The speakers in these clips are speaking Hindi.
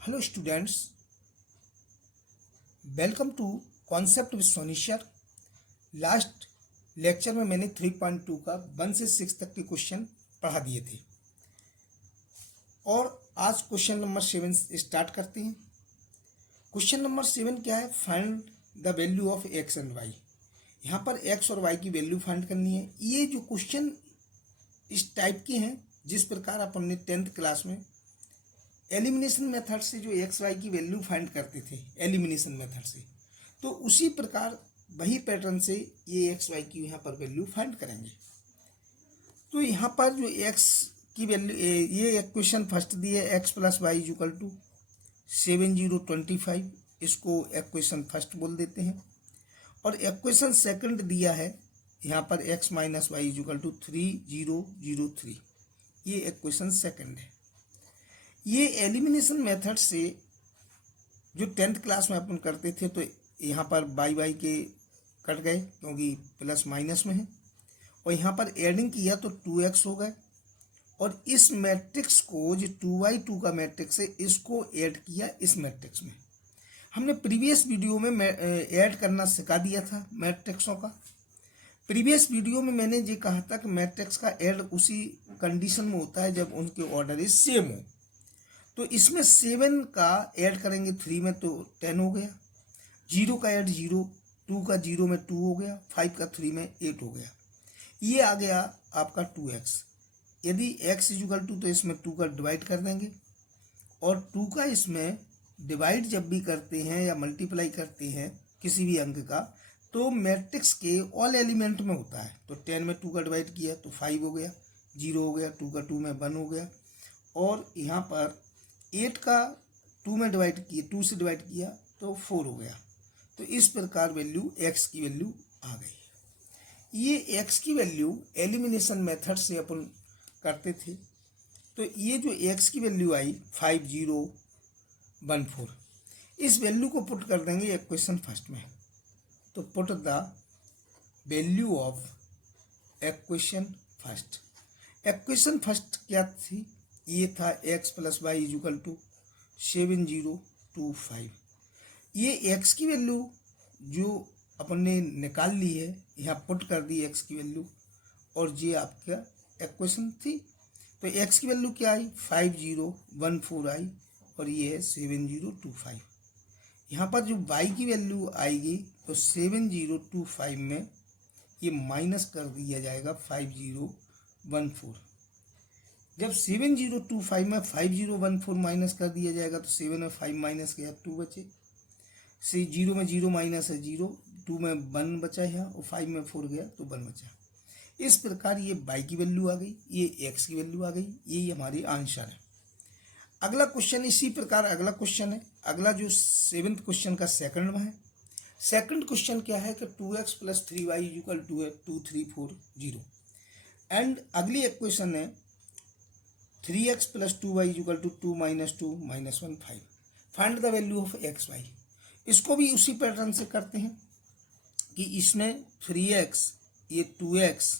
Hello students, welcome to concept with Soni sir. Last lecture में मैंने 3.2 का 1 से 6 तक के क्वेश्चन पढ़ा दिए थे और आज क्वेश्चन नंबर 7 स्टार्ट करते हैं। क्वेश्चन नंबर 7 क्या है? Find the value of x and y. यहाँ पर एक्स और वाई की वैल्यू फाइंड करनी है। ये जो क्वेश्चन इस टाइप के हैं जिस प्रकार अपन ने 10th क्लास में एलिमिनेशन मेथड से जो एक्स वाई की वैल्यू फाइंड करते थे एलिमिनेशन मेथड से, तो उसी प्रकार वही पैटर्न से ये एक्स वाई की यहाँ पर वैल्यू फाइंड करेंगे। तो यहाँ पर जो एक्स की वैल्यू, ये इक्वेशन फर्स्ट दी है x plus y equal to 7025, इसको इक्वेशन फर्स्ट बोल देते हैं। और इक्वेशन सेकंड दिया है यहाँ पर x minus y equal to 3003, ये इक्वेशन सेकंड है। ये एलिमिनेशन मेथड से जो 10th क्लास में अपन करते थे, तो यहाँ पर बाई बाई के कट गए क्योंकि प्लस माइनस में है, और यहाँ पर एडिंग किया तो 2x हो गए। और इस मैट्रिक्स को जो 2x2 का मैट्रिक्स है, इसको ऐड किया इस मैट्रिक्स में। हमने प्रीवियस वीडियो में ऐड करना सिखा दिया था मैट्रिक्सों का। प्रीवियस वीडियो में मैंने ये कहा था कि मैट्रिक्स का ऐड उसी कंडीशन में होता है जब उनके ऑर्डर इज सेम हो। तो इसमें 7 का ऐड करेंगे 3 में तो 10 हो गया, 0 का ऐड 0, 2 का 0 में 2 हो गया, 5 का 3 में 8 हो गया। ये आ गया आपका 2x। यदि x इक्वल टू, तो इसमें 2 का डिवाइड कर देंगे, और 2 का इसमें डिवाइड जब भी करते हैं या मल्टीप्लाई करते हैं किसी भी अंक का, तो मैट्रिक्स के ऑल एलिमेंट में होता है। तो 10 में 2 का डिवाइड किया तो 5 हो गया, 0 हो गया, 2 का 2 में 1 हो गया, और यहाँ पर 8 का 2 में डिवाइड किया, 2 से डिवाइड किया तो 4 हो गया। तो इस प्रकार वैल्यू x की वैल्यू आ गई। ये x की वैल्यू एलिमिनेशन मेथड से अपन करते थे। तो ये जो x की वैल्यू आई 5014, इस वैल्यू को पुट कर देंगे इक्वेशन फर्स्ट में। तो put the value of equation first. Equation first क्या थी? ये था x plus y equal to 7025। ये x की वैल्यू जो अपन ने निकाल ली है, यहाँ पुट कर दी x की वैल्यू, और ये आपका इक्वेशन थी। तो x की वैल्यू क्या आई? 5014 आई, और ये है 7025। यहाँ पर जो y की वैल्यू आएगी तो 7025 में ये माइनस कर दिया जाएगा 5014। जब 7025 में 5014 माइनस कर दिया जाएगा तो 7 में 5 माइनस किया 2 बचे, 0 में 0 माइनस है 0, 2 में 1 बचा है, और 5 में 4 गया तो 1 बचा। इस प्रकार ये y की वैल्यू आ गई, ये x की वैल्यू आ गई। यही हमारी आंसर है। अगला क्वेश्चन इसी प्रकार अगला क्वेश्चन है। अगला जो 7th क्वेश्चन का सेकंड में है। सेकंड क्वेश्चन क्या है कि 2x plus 3y equal to है 2340, एंड अगली इक्वेशन है 3x plus 2y equal to 2 minus 2 minus 1 5। Find the value of x y. इसको भी उसी पैटर्न से करते हैं कि इसमें 3x, ये 2x,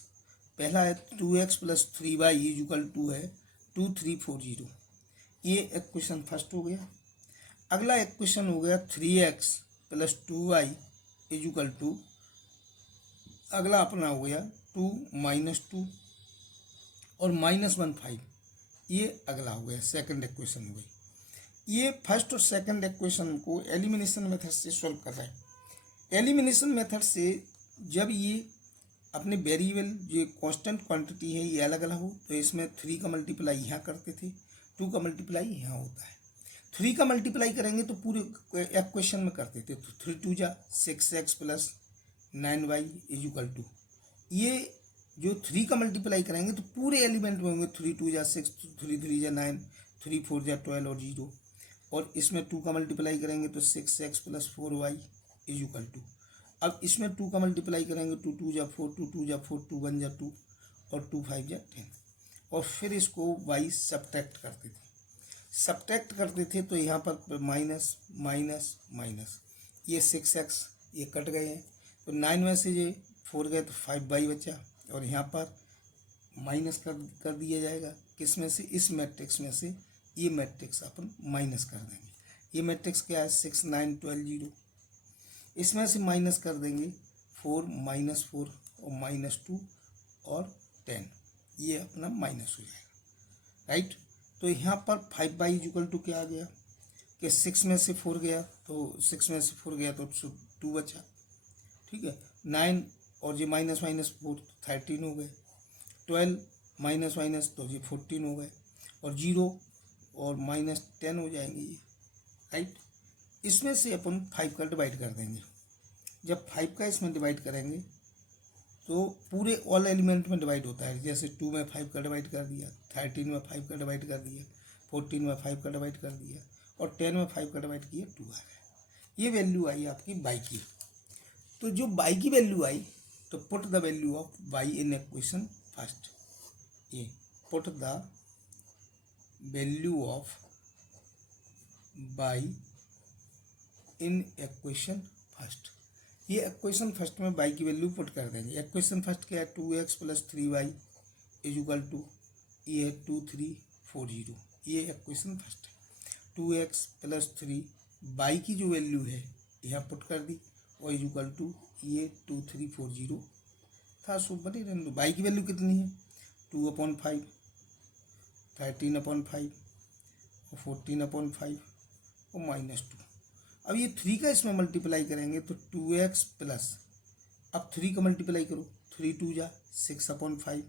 पहला है 2x plus 3y equal to है 2340, ये इक्वेशन फर्स्ट हो गया। अगला इक्वेशन हो गया 3x plus 2y equal to, अगला अपना हो गया 2 माइनस 2 और माइनस 1 5, ये अगला हो गया, सेकंड इक्वेशन हो गई। ये फर्स्ट और सेकंड इक्वेशन को एलिमिनेशन मेथड से सॉल्व कर रहे हैं। एलिमिनेशन मेथड से जब ये अपने वेरिएबल जो कांस्टेंट क्वांटिटी है ये अलग अलग हो, तो इसमें 3 का मल्टीप्लाई यहाँ करते थे, 2 का मल्टीप्लाई यहाँ होता है। 3 का मल्टीप्लाई करेंगे तो पूरे इक्वेशन में करते थे, तो 3 2 जा 6x plus 9y equal to, ये जो 3 का मल्टीप्लाई करेंगे तो पूरे एलिमेंट में होंगे, 3 2 जा 6, 3 3 जा 9, 3 4 जा 12 और 0। और इसमें 2 का मल्टीप्लाई करेंगे तो 6x plus 4y equal to. अब इसमें 2 का मल्टीप्लाई करेंगे, 2 2 जा 4, 2 2 जा 4, 2 1 जा 2, और 2 5 जा 10। और फिर इसको y सब्ट्रैक्ट करते थे। सब्ट्रैक्ट करते थे तो यहाँ पर माइनस माइनस माइनस, ये 6x ये कट गए हैं, तो 9 में से ये 4 गए तो 5y बचा, और यहाँ पर माइनस कर दिया जाएगा किस में से? इस मैट्रिक्स में से। ये मैट्रिक्स अपन माइनस कर देंगे। ये मैट्रिक्स क्या है 6 9 12 0, इसमें से माइनस कर देंगे 4 -4 और -2 और 10, ये अपना माइनस हो जाएगा, राइट। तो यहाँ पर 5/= क्या आ गया कि 6 में से 4 गया तो 6 में से 4 गया तो 2 बचा, ठीक है। 9 और ये -4 13 हो गए, 12 माइनस तो ये 14 हो गए, और 0 और -10 हो जाएंगे ये, राइट। इसमें से अपन 5 का डिवाइड कर देंगे। जब 5 का इसमें डिवाइड करेंगे तो पूरे ऑल एलिमेंट में डिवाइड होता है, जैसे 2 में 5 का डिवाइड कर दिया, 13 में 5 का डिवाइड कर दिया, 14 में 5 का डिवाइड कर दिया, और 10 में 5 का डिवाइड किया 2 आ गया। ये वैल्यू आई आपकी बाई की। तो जो बाई की वैल्यू आई, तो put the value of y in equation first. ये put the value of y in equation first. ये इक्वेशन फर्स्ट में बाई की वैल्यू पुट कर देंगे। इक्वेशन फर्स्ट क्या है 2x + 3y = ये है 2 3 4 0, ये इक्वेशन फर्स्ट है। 2x + 3 बाई की जो वैल्यू है यहाँ पुट कर दी, और = ये 2 3 4 0 था, सो बने रहने दो। बाई की वैल्यू कितनी है 2/5, 13/5 और 14/5 और -2। अब ये 3 का इसमें मल्टीप्लाई करेंगे तो 2x प्लस, अब 3 का मल्टीप्लाई करो, 3 2 जा 6/5,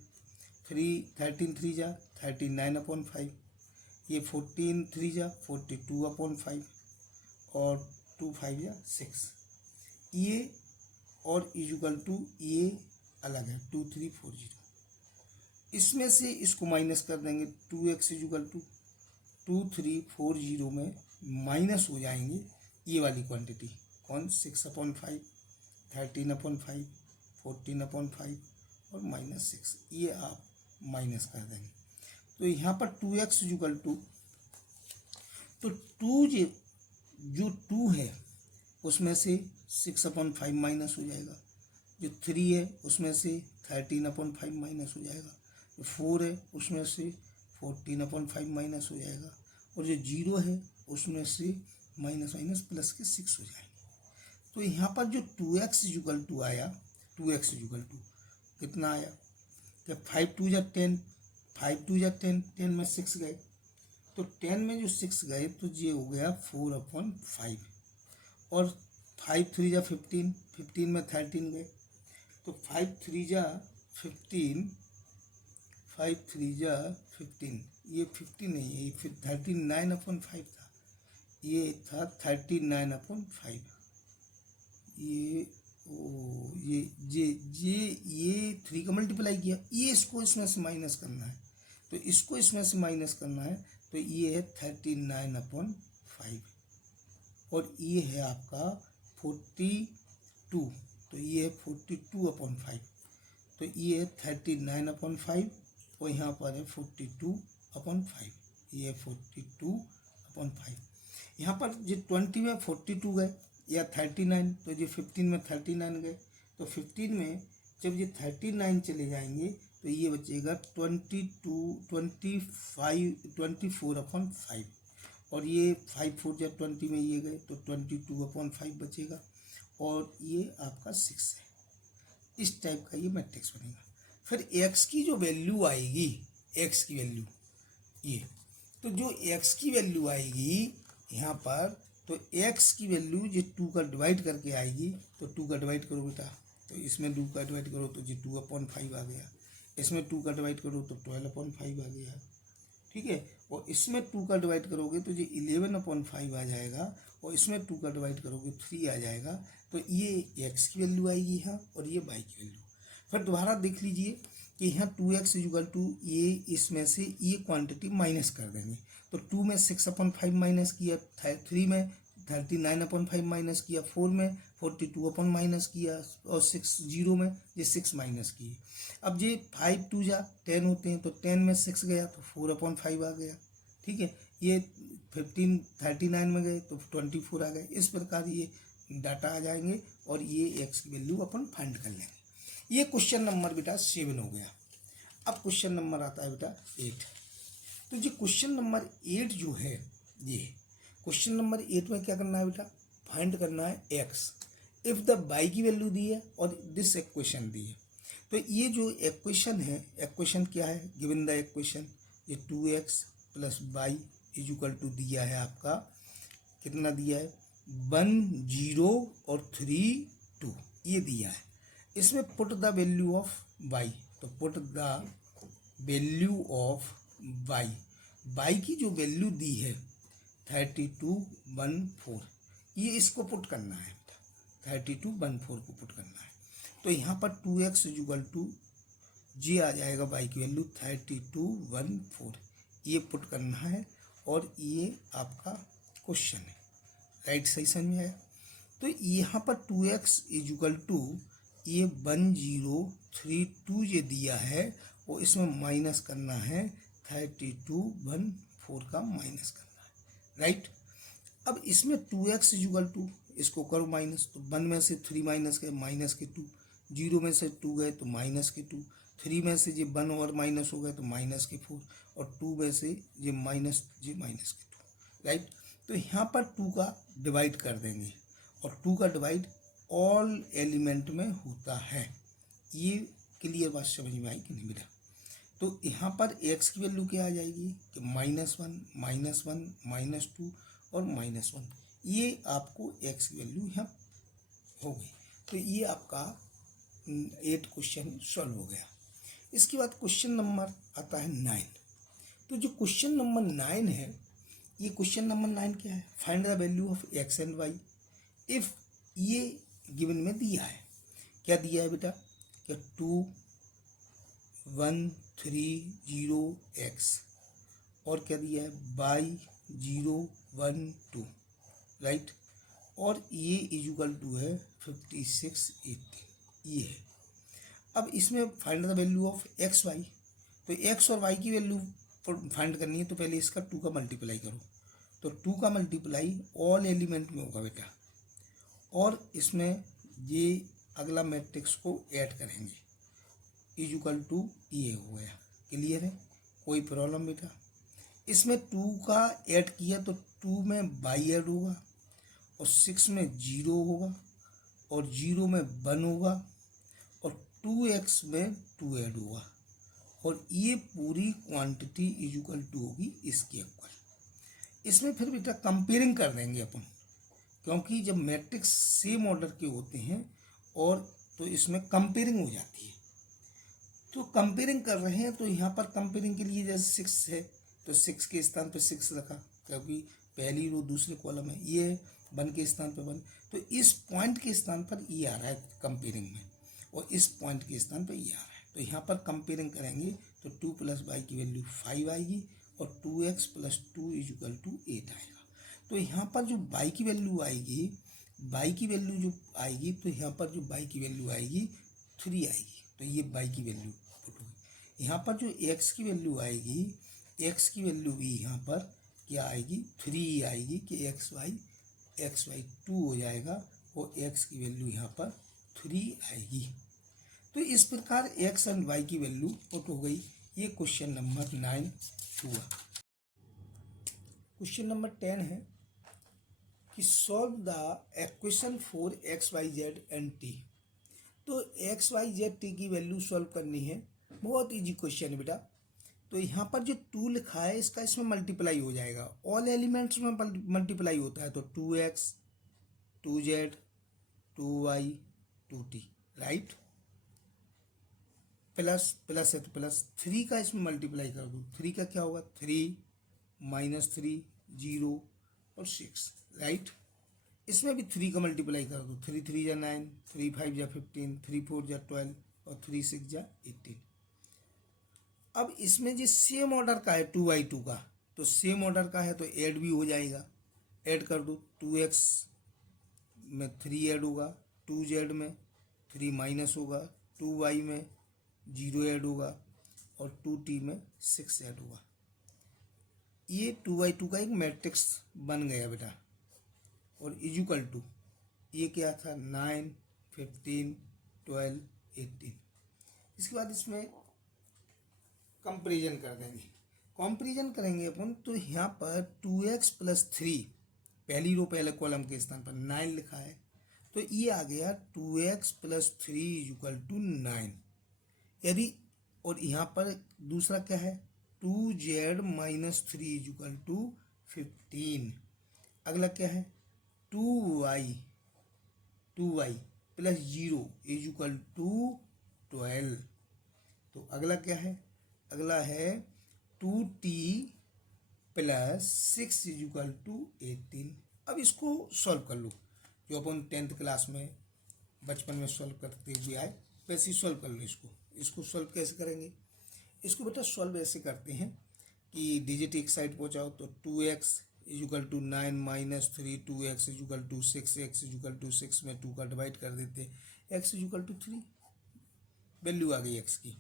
13 3 जा 39/5, ये 14 3 जा 42/5 और 2 5 जा 6, ये और = ये अलग है 2 3 4 0। इसमें से इसको माइनस कर देंगे, 2x = 2 3 4 0 में माइनस हो जाएंगे ये वाली क्वांटिटी, कौन 6/5, 13/5, 14/5 और -6, ये आप माइनस कर देंगे। तो यहाँ पर 2x = तो 2 जो 2 है उसमें से 6/5 माइनस हो जाएगा, जो 3 है उसमें से 13/5 माइनस हो जाएगा, जो 4 है उसमें से 14/5 माइनस हो जाएगा, और जो 0 है उसमें से माइनस प्लस के 6 हो जाएंगे। तो यहाँ पर जो 2x = आया, 2x = कितना आया कि 5 2 जा 10, 5 2 जा 10, 10 में 6 गए, तो 10 में जो 6 गए तो ये हो गया 4/5, और 5 3 जा 15, 15 में 13 गए, तो 5 3 जा 15, 5 3 जा 15, ये 50 नहीं है, ये फिर 39/5 था, ये था 39/5, ये ये 3 का मल्टीप्लाई किया, ये इसको इसमें से माइनस करना है, तो इसको इसमें से माइनस करना है, तो ये है 39/5, और ये है आपका 42, तो ये है 42/5, तो ये है 39/5 और यहाँ पर है 42/5, ये है 42/5। यहाँ पर जो 20 में 42 गए या 39, तो ये 15 में 39 गए, तो 15 में जब ये 39 चले जाएंगे तो ये बचेगा 24/5, और ये 5 4 जब 20 में ये गए तो 22/5 बचेगा, और ये आपका 6 है। इस टाइप का ये मैट्रिक्स बनेगा। फिर x की जो वैल्यू आएगी, x की वैल्यू ये, तो जो x की वैल्यू आएगी यहाँ पर, तो x की वैल्यू जो 2 का डिवाइड करके आएगी, तो 2 का डिवाइड करो बेटा, तो इसमें 2 का डिवाइड करो तो ये 2/5 आ गया, इसमें 2 का डिवाइड करो तो 12/5 आ गया, ठीक है। और इसमें 2 का डिवाइड करोगे तो ये 11/5 आ जाएगा, और इसमें 2 का डिवाइड करोगे 3 आ जाएगा। तो ये x की वैल्यू आएगी यहाँ, और ये y की वैल्यू। फिर दोबारा देख लीजिए कि यहाँ 2x = ये, इसमें से ये क्वांटिटी माइनस कर देंगे, तो 2 में 6/5 माइनस किया, 3 में 39/5 माइनस किया, 4 में 42 माइनस किया, और 0 में ये 6 माइनस किए। अब ये 5 2 जा 10 होते हैं, तो 10 में 6 गया तो 4/5 आ गया, ठीक है। ये 15 39 में गए तो 24 आ गए। इस प्रकार ये डाटा आ जाएंगे, और ये x की वैल्यू अपन फाइंड कर लेंगे। ये क्वेश्चन नंबर बेटा 7 हो गया। अब क्वेश्चन नंबर आता है बेटा 8। तो ये क्वेश्चन नंबर 8 जो है, ये क्वेश्चन नंबर 8 में क्या करना है बेटा, फाइंड करना है एक्स इफ द वाई की वैल्यू दी है और दिस इक्वेशन दी है। तो ये जो इक्वेशन है, इक्वेशन क्या है, गिवन द इक्वेशन, ये 2x plus y is equal to दिया है आपका, कितना दिया है, 1 0 और 3 2, ये दिया है। इसमें put the value of y, तो put the value of y, y की जो वैल्यू दी है 3214, ये इसको पुट करना है, 3214 को पुट करना है। तो यहाँ पर 2x इक्वल टू जी आ जाएगा, वाई की वैल्यू 3214, ये पुट करना है और ये आपका क्वेश्चन है। राइट, सही समझ में आया। तो यहाँ पर 2x इक्वल टू ये 1032 ये दिया है और इसमें माइनस करना है, 3214 का माइनस करना है। राइट, अब इसमें 2x इक्वल टू, इसको करो माइनस, तो 1 में से 3 माइनस के माइनस के 2, 0 में से 2 गए तो माइनस के 2, 3 में से ये 1 और माइनस हो गए तो माइनस के 4, और 2 में से ये माइनस के 2। राइट, तो यहाँ पर 2 का डिवाइड कर देंगे और 2 का डिवाइड ऑल एलिमेंट में होता है। ये क्लियर बात समझ में आई कि नहीं बेटा। तो यहाँ पर x की वैल्यू क्या आ जाएगी कि -1 -2 और -1, ये आपको x की वैल्यू यहाँ हो गई। तो ये आपका 8 क्वेश्चन सॉल्व हो गया। इसके बाद क्वेश्चन नंबर आता है 9। तो जो क्वेश्चन नंबर 9 है, ये क्वेश्चन नंबर 9 क्या है, find the value of x and y if, ये गिवन में दिया है, क्या दिया है बेटा, क्या 2 1 3 0 x, और क्या दिया है y 0 1 2। राइट, और ये इक्वल टू है 56 18, ये है। अब इसमें find the value of x y, तो एक्स और वाई की वैल्यू फाइंड करनी है, तो पहले इसका 2 का मल्टीप्लाई करो, तो 2 का मल्टीप्लाई ऑल एलिमेंट में होगा बेटा, और इसमें ये अगला मैट्रिक्स को ऐड करेंगे, इक्वल टू ये हो गया। क्लियर है, कोई प्रॉब्लम बेटा। इसमें 2 का ऐड किया तो 2 में y ऐड होगा, और 6 में 0 होगा, और 0 में 1 होगा, और 2x में 2 ऐड होगा, और ये पूरी क्वांटिटी इक्वल टू होगी इसके इक्वल। इसमें फिर बेटा कंपेयरिंग कर देंगे अपन, क्योंकि जब मैट्रिक्स सेम ऑर्डर के होते हैं और तो इसमें कंपेयरिंग हो जाती है। तो कंपेयरिंग कर रहे हैं, तो यहाँ पर कंपेयरिंग के लिए जैसे 6 है तो 6 के स्थान पर 6 रखा, क्योंकि पहली रो दूसरे कॉलम है, ये 1 के स्थान पर 1, तो इस पॉइंट के स्थान पर ये आ रहा है कंपेयरिंग में, और इस पॉइंट के स्थान पर ये आ रहा है। तो यहाँ पर कंपेयरिंग करेंगे तो 2 + y की वैल्यू 5 आएगी, और 2x + 2 = 8 आएगा। तो यहाँ पर जो y की वैल्यू आएगी, y की वैल्यू जो आएगी, तो यहाँ पर जो y की वैल्यू आएगी 3 आएगी, तो ये y की वैल्यू पुट होगी। यहाँ पर जो x की वैल्यू आएगी, x की वैल्यू भी यहाँ पर क्या आएगी, 3 आएगी, कि x y 2 हो जाएगा, और x की वैल्यू यहाँ पर 3 आएगी। तो इस प्रकार x एंड y की वैल्यू पुट हो गई। ये क्वेश्चन नंबर 9 हुआ। क्वेश्चन नंबर 10 है कि solve the equation for x y z and t। तो x y z t की वैल्यू सॉल्व करनी है, बहुत इजी क्वेश्चन है बेटा। तो यहाँ पर जो 2 लिखा है, इसका इसमें मल्टीप्लाई हो जाएगा, ऑल एलिमेंट्स में मल्टीप्लाई होता है, तो 2x 2z 2y 2t। Right, plus plus है तो प्लस, 3 का इसमें मल्टीप्लाई कर दो, 3 का क्या होगा, 3 -3 0 और 6। राइट, इसमें भी 3 का मल्टीप्लाई कर दो, 3 3 जा 9, 3 5 जा 15, 3 4 जा 12, और 3 6 जा 18। अब इसमें जो सेम ऑर्डर का है 2/2 का, तो सेम ऑर्डर का है तो ऐड भी हो जाएगा, ऐड कर दो, 2x में 3 ऐड होगा, 2z में 3 माइनस होगा, 2y में 0 ऐड होगा, और 2t में 6 ऐड होगा। ये 2/2 का एक मैट्रिक्स बन गया बेटा, और इक्वल टू ये क्या था, 9 15 12 18। इसके बाद इसमें कंपेरिजन कर देंगे। कंपैरिजन करेंगे अपन, तो यहाँ पर 2x प्लस 3 पहली रो पहले कॉलम के स्थान पर 9 लिखा है, तो ये आ गया 2x plus 3 is equal to 9। यदि और यहाँ पर दूसरा क्या है, 2z minus 3 is equal to 15। अगला क्या है, 2y plus 0 is equal to 12। तो अगला क्या है, अगला है 2t plus 6 is equal to 18। अब इसको सॉल्व कर लो, जो अपन 10th क्लास में बचपन में सॉल्व करते हुए आए वैसे ही सॉल्व कर लो। इसको सॉल्व कैसे करेंगे, इसको बेटा सॉल्व ऐसे करते हैं कि डिजिट एक साइड पहुंचाओ, तो 2x is equal to 9 minus 3, 2x is equal to 6, x is equal to 6 में 2 का डिवाइड कर देते, x is equal to 3, value आ गई x की।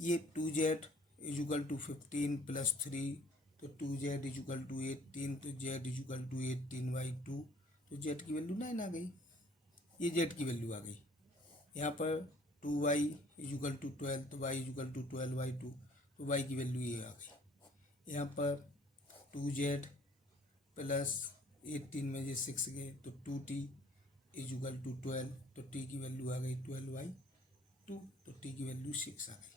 ये 2z is equal to 15 plus 3, तो 2z इज इक्वल टू 18, तो z इज इक्वल टू 18/2, तो z की वैल्यू 9 आ गई। ये z की वैल्यू आ गई। यहाँ पर 2y इज इक्वल टू 12, तो y इज इक्वल टू 12/2, तो y की वैल्यू ये आ गई। यहाँ पर 2z प्लस 18 में ये 6 गए, तो 2t इज इक्वल टू 12, तो t की वैल्यू आ गई 12/2, तो t की वैल्यू 6 आ गई।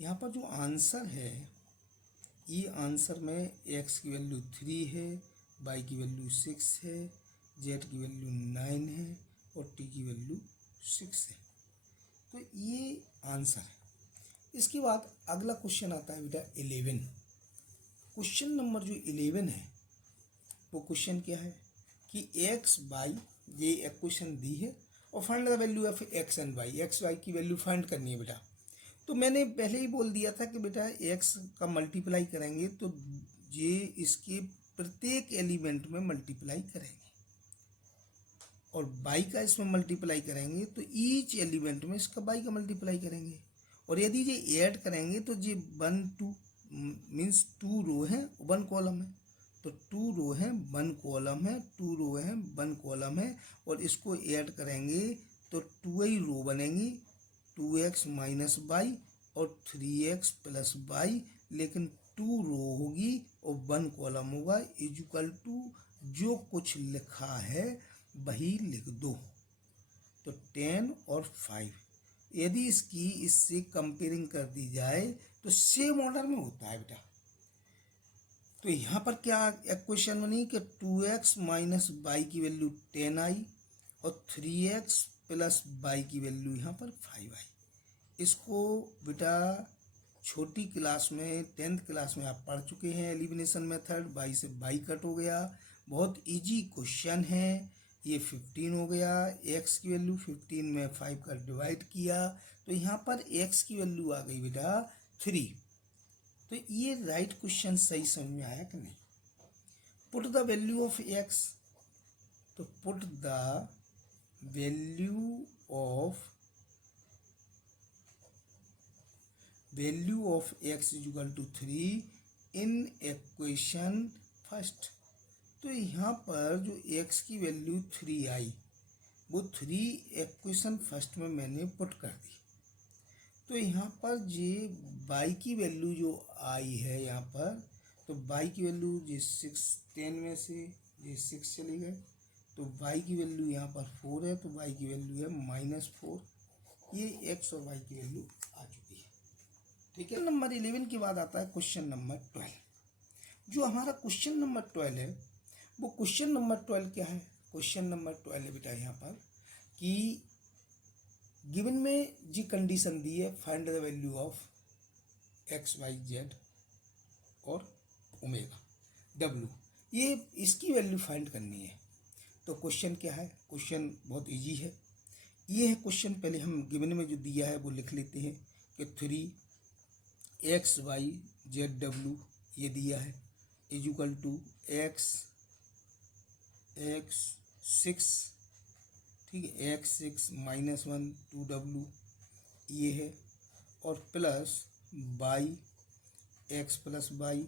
यहाँ पर जो आंसर है, ये आंसर में x की वैल्यू 3 है, y की वैल्यू 6 है, z की वैल्यू 9 है और t की वैल्यू 6 है। तो ये आंसर है। इसके बाद अगला क्वेश्चन आता है बेटा 11। क्वेश्चन नंबर जो 11 है वो क्वेश्चन क्या है कि x y, ये इक्वेशन दी है और find the value of x and y, x y की वैल्यू फाइंड करनी है बेटा। तो मैंने पहले ही बोल दिया था कि बेटा x का मल्टीप्लाई करेंगे तो ये इसके प्रत्येक एलिमेंट में मल्टीप्लाई करेंगे और y का इसमें मल्टीप्लाई करेंगे तो ईच एलिमेंट में इसका y का मल्टीप्लाई करेंगे। और यदि ये ऐड करेंगे तो ये 1 2 मीन्स 2 रो है 1 कॉलम है, तो 2 रो है 1 कॉलम है, 2 रो है 1 कॉलम है, और इसको ऐड करेंगे तो 2 ही रो बनेंगी, 2x माइनस वाई और 3x प्लस वाई, लेकिन 2 रो होगी और 1 कॉलम होगा, इज इक्वल टू जो कुछ लिखा है वही लिख दो। तो 10 और 5, यदि इसकी इससे कंपेयरिंग कर दी जाए तो सेम ऑर्डर में होता है बेटा। तो यहाँ पर क्या इक्वेशन बनी कि 2x माइनस वाई की वैल्यू 10 आई और 3x प्लस वाई की वैल्यू यहाँ पर 5 आई। इसको बेटा छोटी क्लास में 10th क्लास में आप पढ़ चुके हैं, एलिमिनेशन मेथड, y से y कट हो गया, बहुत इजी क्वेश्चन है। ये 15 हो गया, x की वैल्यू 15 में 5 का डिवाइड किया तो यहाँ पर x की वैल्यू आ गई बेटा 3। तो ये राइट क्वेश्चन सही समझ में आया कि नहीं। Put the value of x, तो put the value of x is equal to 3 in equation first. तो यहाँ पर जो x की वैल्यू 3 आई वो 3 इक्वेशन फर्स्ट में मैंने पुट कर दी। तो यहाँ पर ये y की वैल्यू जो आई है यहाँ पर, तो y की वैल्यू ये 6 10 में से ये 6 चली गए, तो y की वैल्यू यहाँ पर 4 है, तो y की वैल्यू है -4। ये x और y की वैल्यू आ चुकी है। ठीक है। नंबर 11 के बाद आता है क्वेश्चन नंबर 12। जो हमारा क्वेश्चन नंबर 12 है वो क्वेश्चन नंबर 12 क्या है, क्वेश्चन नंबर 12 है बेटा यहाँ पर कि गिवन में जी कंडीशन दी है, find the value of x y z और ओमेगा w, ये इसकी वैल्यू फाइंड करनी है। तो क्वेश्चन क्या है, क्वेश्चन बहुत इजी है। ये है क्वेश्चन, पहले हम गिवन में जो दिया है वो लिख लेते हैं कि 3x y z w ये दिया है इज इक्वल टू x 6, ठीक है, x6 -1 2w ये है, और plus y x plus y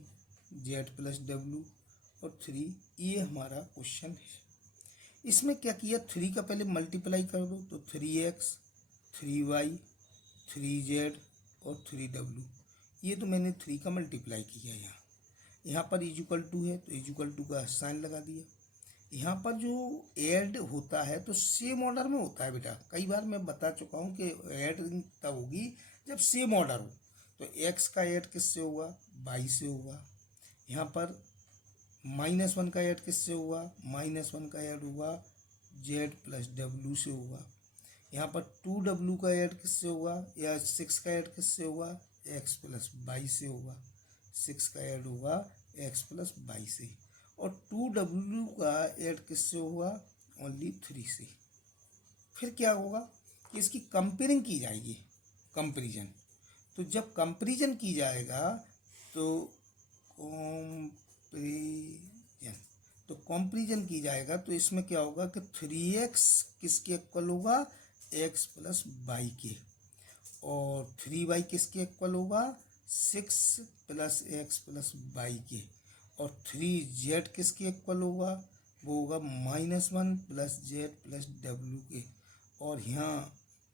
z plus w और 3, ये हमारा क्वेश्चन है। इसमें क्या किया, 3 का पहले मल्टीप्लाई कर दो तो 3x 3y 3z और 3w, ये तो मैंने 3 का मल्टीप्लाई किया यहाँ पर इक्वल टू है तो इक्वल टू का साइन लगा दिया। यहाँ पर जो ऐड होता है तो सेम ऑर्डर में होता है बेटा, कई बार मैं बता चुका हूँ कि ऐड तब होगी जब सेम ऑर्डर हो। तो एक्स का ऐड किससे हुआ, वाई से हुआ। यहाँ पर -1 का ऐड किससे हुआ, -1 का ऐड हुआ जेड प्लस डब्ल्यू से हुआ। यहाँ पर 2w का ऐड किससे हुआ, या 6 का ऐड किससे हुआ, एक्स प्लस वाई से हुआ। 6 का ऐड हुआ एक्स प्लस वाई से, और 2w का ऐड किससे हुआ, ओनली 3 से। फिर क्या होगा कि इसकी कंपेयरिंग की जाएगी, कंपेरिजन। तो जब कंपेरिजन की जाएगा तो कंपेरिजन की जाएगा तो इसमें क्या होगा कि 3x किसके इक्वल होगा, x प्लस वाई के, और 3y किसके इक्वल होगा, 6 प्लस एक्स प्लस वाई के, और 3z किसके इक्वल होगा, वो होगा -1 प्लस जेड प्लस डब्ल्यू के, और यहाँ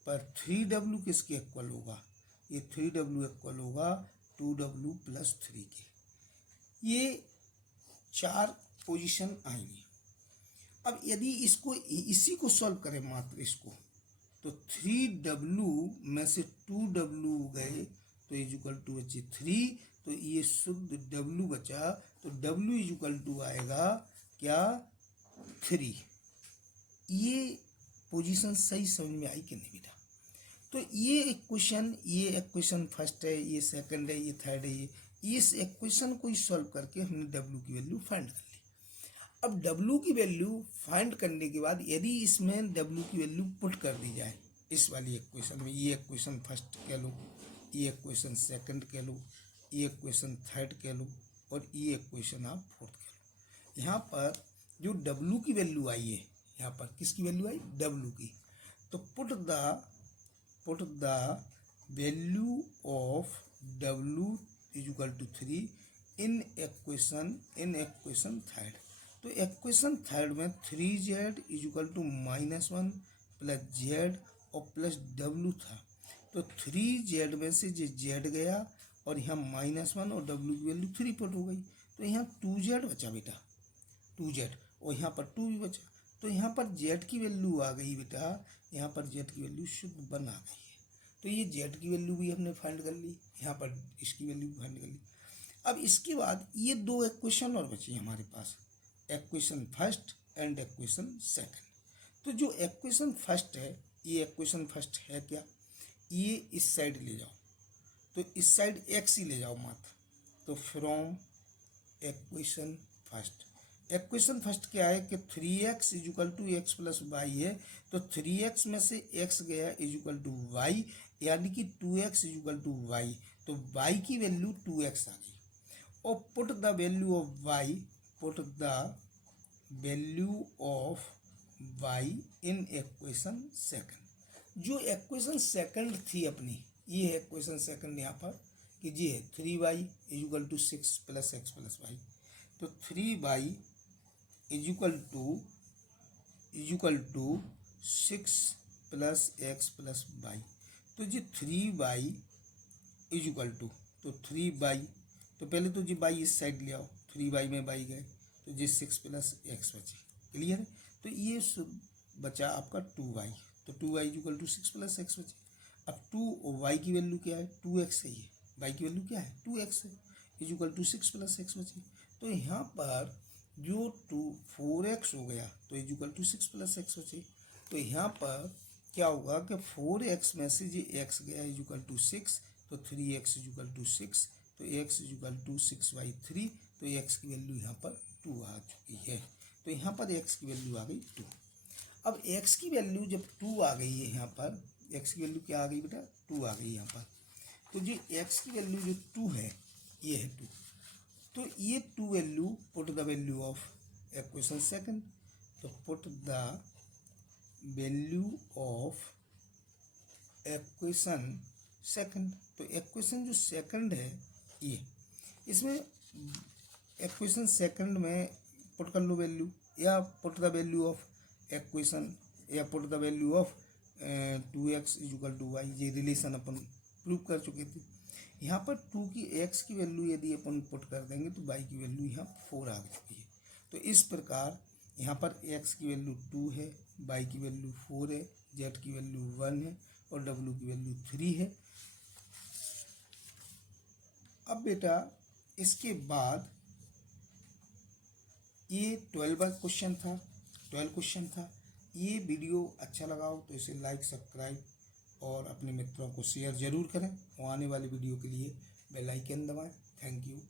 पर 3w किसके इक्वल होगा, ये 3w इक्वल होगा 2w प्लस 3 के। ये 4 पोजीशन आएंगी। अब यदि इसको इसी को सॉल्व करें मात्र इसको, तो 3w में से 2w गए तो इक्वल टू बचे 3, तो ये शुद्ध w बचा, तो w इक्वल टू आएगा क्या, 3। ये पोजीशन सही समझ में आई कि नहीं बेटा। तो ये इक्वेशन फर्स्ट है, ये सेकंड है, ये थर्ड है। इस इक्वेशन को ही सॉल्व करके हमने w की वैल्यू फाइंड कर ली। अब w की वैल्यू फाइंड करने के बाद यदि इसमें w की वैल्यू पुट कर दी जाए इस वाली इक्वेशन में, ये इक्वेशन फर्स्ट कह लो, ये इक्वेशन सेकंड कह लो, ये इक्वेशन थर्ड कह लो, और ये इक्वेशन आप फोर्थ कह लो। यहाँ पर जो w की वैल्यू आई है, यहाँ पर किसकी वैल्यू आई, w की, तो put the value of w equal to 3 in equation third. तो इक्वेशन थर्ड में 3z equal to -1 plus z और प्लस w था, तो 3z में से z गया और यहाँ -1 और w की वैल्यू 3 पुट हो गई, तो यहाँ 2z बचा बेटा, 2z, और यहाँ पर 2 भी बचा। तो यहाँ पर z की वैल्यू आ गई बेटा, यहाँ पर z की वैल्यू शुद्ध 1 आ गई है। तो ये z की वैल्यू भी हमने फाइंड कर ली, यहाँ पर इसकी वैल्यू भी फाइंड कर ली। अब इसके बाद ये 2 इक्वेशन और बची हमारे पास, equation first and equation second. तो जो इक्वेशन फर्स्ट है, ये इक्वेशन फर्स्ट है क्या, ये इस साइड ले जाओ, तो इस साइड x ही ले जाओ मात्र। तो फ्रॉम इक्वेशन फर्स्ट क्या है कि 3x equal to x plus y है, तो 3x में से x गया इक्वल टू वाई, यानी कि 2x इक्वल टू वाई, तो y की वैल्यू 2x आ गई। और put the value of y in equation second. जो इक्वेशन सेकंड थी अपनी, ये है इक्वेशन सेकंड यहाँ पर कि जी है 3y equal to 6 plus x plus y, तो 3y equal to 6 plus x plus y. तो जी 3y इक्वल टू, तो 3y, तो पहले तो जी y इस साइड ले आओ, 3y में y गए तो जी 6 प्लस एक्स बचे, क्लियर है। तो ये बचा आपका 2y, तो 2y equal to 6 plus x बचे। अब 2 और y की वैल्यू क्या है, 2x है, ये y की वैल्यू क्या है, 2x है, इक्वल टू 6 प्लस एक्स बचे। तो यहाँ पर जो 4x हो गया तो इक्वल टू 6 प्लस एक्स बचे। तो यहाँ पर क्या होगा कि 4x में से जी x गया इक्वल टू 6, तो 3x इक्वल टू 6, तो x इक्वल टू 6/3, तो x की वैल्यू यहाँ पर 2 आ चुकी है। तो यहाँ पर x की वैल्यू आ गई 2। अब x की वैल्यू जब 2 आ गई है, यहाँ पर x की वैल्यू क्या आ गई बेटा, 2 आ गई यहाँ पर। तो जी x की वैल्यू जो 2 है, ये है 2, तो ये 2 value, put the value of equation second, तो put the value of equation second. तो इक्वेशन जो सेकंड है ये, इसमें इक्वेशन सेकंड में पुट कर लो वैल्यू, या put the value of equation, या put the value of 2x equal to y. ये रिलेशन अपन प्रूव कर चुके थे। यहाँ पर 2 की x की वैल्यू यदि अपन पुट कर देंगे तो y की वैल्यू यहाँ 4 आ जाती है। तो इस प्रकार यहाँ पर x की वैल्यू 2 है, y की वैल्यू 4 है, z की वैल्यू 1 है और w की वैल्यू 3 है। अब बेटा इसके बाद ये 12 क्वेश्चन था, 12 क्वेश्चन था। ये वीडियो अच्छा लगा हो तो इसे लाइक, सब्सक्राइब और अपने मित्रों को शेयर जरूर करें और आने वाली वीडियो के लिए बेल आइकन दबाएं। Thank you.